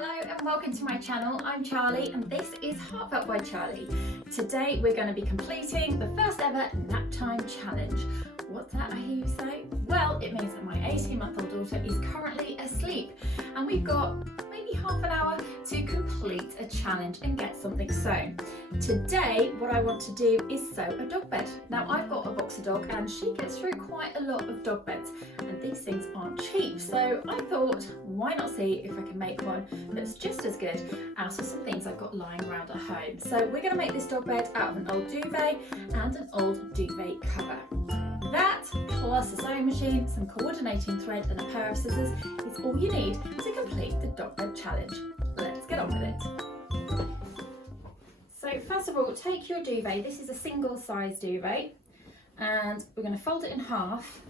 Hello and welcome to my channel. I'm Charlie and this is Heartfelt by Charlie. Today we're going to be completing the first ever nap time challenge. What's that I hear you say? Well, it means that my 18-month-old daughter is currently asleep and we've got maybe half an hour to complete a challenge and get something sewn. Today what I want to do is sew a dog bed. Now I've got a boxer dog and she gets through quite a lot of dog beds and these things aren't cheap, so I thought why not see if I can make one that's just as good out of some things I've got lying around at home. So we're going to make this dog bed out of an old duvet and an old duvet cover. That plus a sewing machine, some coordinating thread and a pair of scissors is all you need to complete the dog bed challenge. Let's get on with it. So first of all, take your duvet. This is a single size duvet and we're going to fold it in half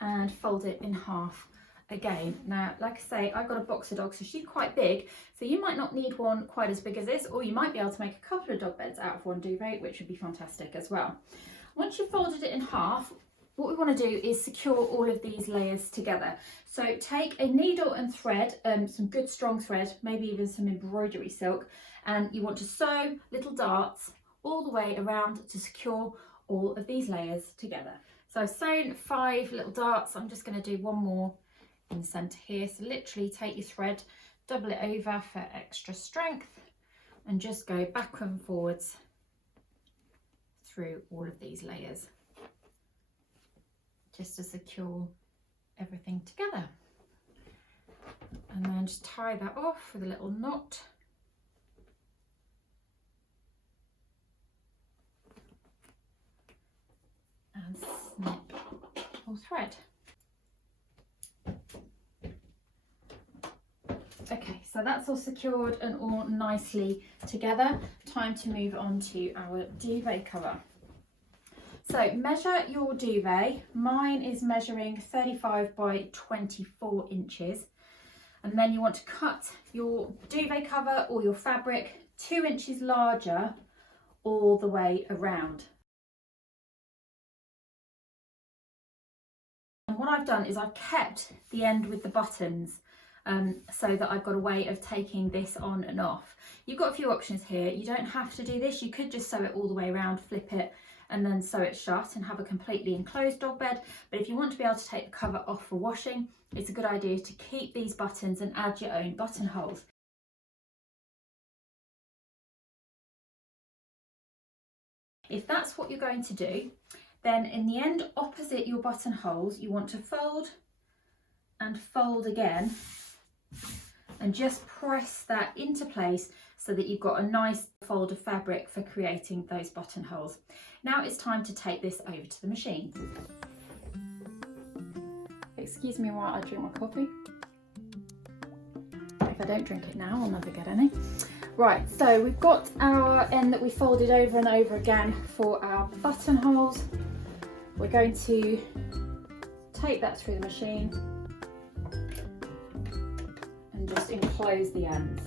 and fold it in half again. Now, like I say, I've got a boxer dog, so she's quite big, so you might not need one quite as big as this, or you might be able to make a couple of dog beds out of one duvet, which would be fantastic as well. Once you've folded it in half, what we want to do is secure all of these layers together. So take a needle and thread, some good strong thread, maybe even some embroidery silk, and you want to sew little darts all the way around to secure all of these layers together. So I've sewn 5 little darts. I'm just going to do one more in the centre here. So literally take your thread, double it over for extra strength and just go back and forwards through all of these layers just to secure everything together. And then just tie that off with a little knot. And snip or thread. Okay, so that's all secured and all nicely together. Time to move on to our duvet cover. So measure your duvet. Mine is measuring 35 by 24 inches. And then you want to cut your duvet cover or your fabric 2 inches larger all the way around. And what I've done is I've kept the end with the buttons so that I've got a way of taking this on and off. You've got a few options here. You don't have to do this. You could just sew it all the way around, flip it and then sew it shut and have a completely enclosed dog bed. But if you want to be able to take the cover off for washing, it's a good idea to keep these buttons and add your own buttonholes. If that's what you're going to do, then in the end opposite your buttonholes, you want to fold and fold again and just press that into place so that you've got a nice fold of fabric for creating those buttonholes. Now it's time to take this over to the machine. Excuse me while I drink my coffee. If I don't drink it now, I'll never get any. Right, so we've got our end that we folded over and over again for our buttonholes. We're going to take that through the machine and just enclose the ends.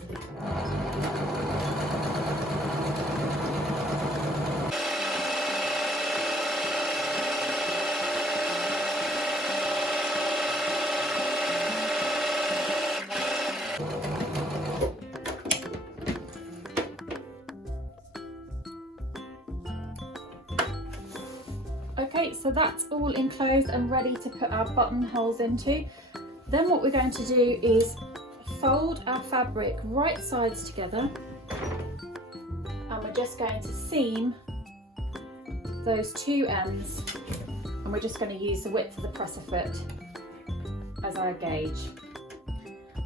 Okay, so that's all enclosed and ready to put our buttonholes into. Then what we're going to do is fold our fabric right sides together and we're just going to seam those 2 ends and we're just going to use the width of the presser foot as our gauge.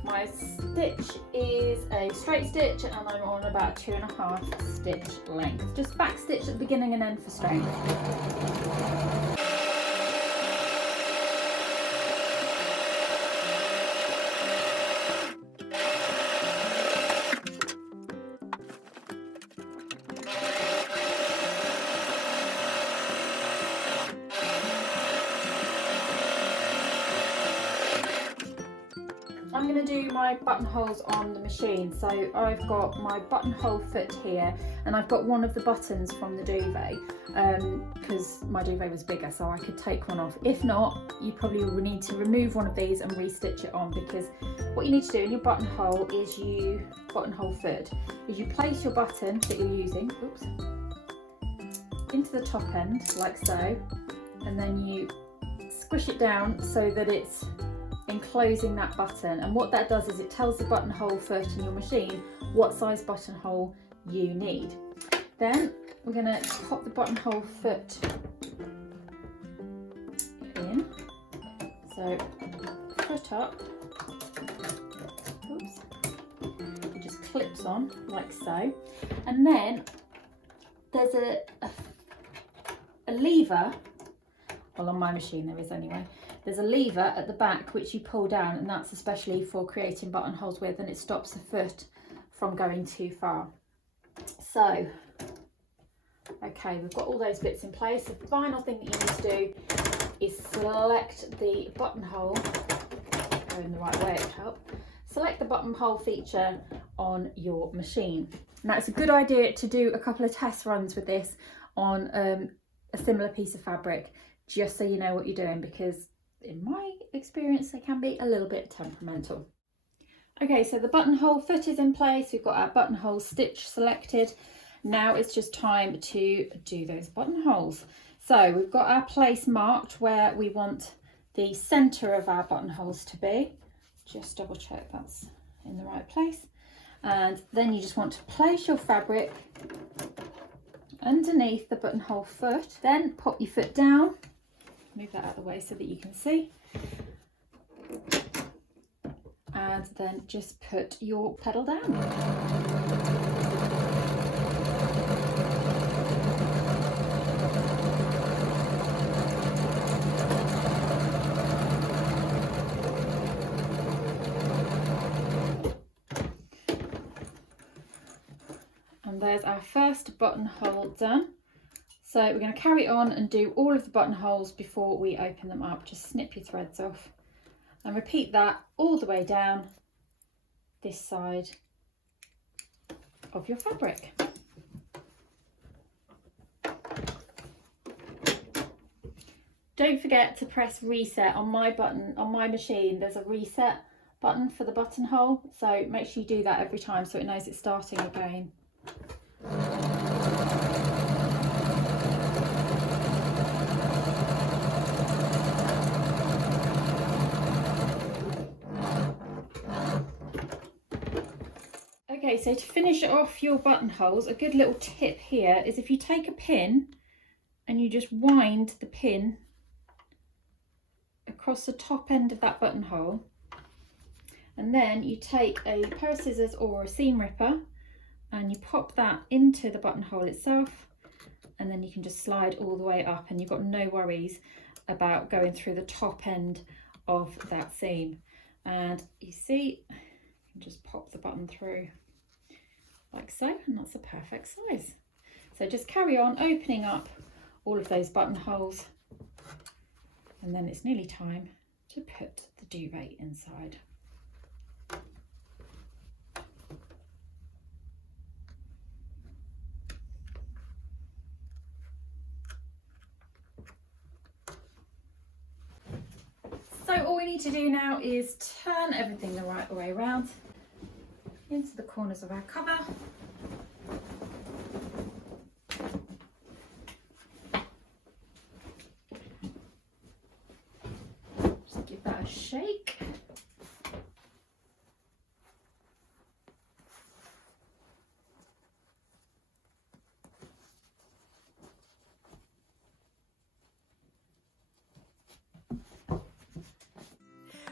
My stitch is a straight stitch and I'm on about 2.5 stitch length. Just back stitch at the beginning and end for strength. I'm going to do my buttonholes on the machine. So I've got my buttonhole foot here, and I've got one of the buttons from the duvet because my duvet was bigger, so I could take one off. If not, you probably will need to remove one of these and re-stitch it on, because what you need to do in your buttonhole foot is you place your button that you're using, into the top end like so, and then you squish it down so that it's enclosing that button. And what that does is it tells the buttonhole foot in your machine what size buttonhole you need. Then we're going to pop the buttonhole foot in. So foot up, it just clips on like so, and then there's a lever. Well, on my machine there is anyway. There's a lever at the back which you pull down, and that's especially for creating buttonholes with, and it stops the foot from going too far. So, okay, we've got all those bits in place. The final thing that you need to do is select the buttonhole, going the right way it would help. Select the buttonhole feature on your machine. Now it's a good idea to do a couple of test runs with this on a similar piece of fabric, just so you know what you're doing, because in my experience they can be a little bit temperamental. Okay, so the buttonhole foot is in place, we've got our buttonhole stitch selected. Now it's just time to do those buttonholes. So we've got our place marked where we want the centre of our buttonholes to be. Just double check that's in the right place. And then you just want to place your fabric underneath the buttonhole foot, then pop your foot down. Move that out of the way so that you can see. And then just put your pedal down. And there's our first buttonhole done. So we're going to carry on and do all of the buttonholes before we open them up. Just snip your threads off and repeat that all the way down this side of your fabric. Don't forget to press reset on my machine. There's a reset button for the buttonhole, so make sure you do that every time so it knows it's starting again. Okay, so to finish off your buttonholes, a good little tip here is if you take a pin and you just wind the pin across the top end of that buttonhole, and then you take a pair of scissors or a seam ripper and you pop that into the buttonhole itself, and then you can just slide all the way up, and you've got no worries about going through the top end of that seam. And you see, you can just pop the button through like so, and that's a perfect size. So just carry on opening up all of those buttonholes, and then it's nearly time to put the duvet inside. So all we need to do now is turn everything the right way around into the corners of our cover. Just give that a shake.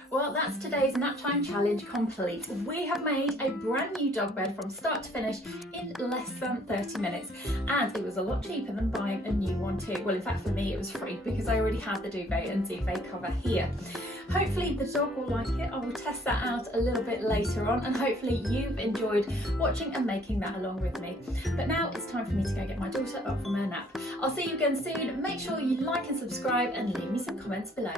Well, that's today's nap time challenge complete. We have made a brand new dog bed from start to finish in less than 30 minutes, and it was a lot cheaper than buying a new one too. Well, in fact for me it was free because I already had the duvet and duvet cover here. Hopefully the dog will like it. I will test that out a little bit later on, and hopefully you've enjoyed watching and making that along with me. But now it's time for me to go get my daughter up from her nap. I'll see you again soon. Make sure you like and subscribe and leave me some comments below.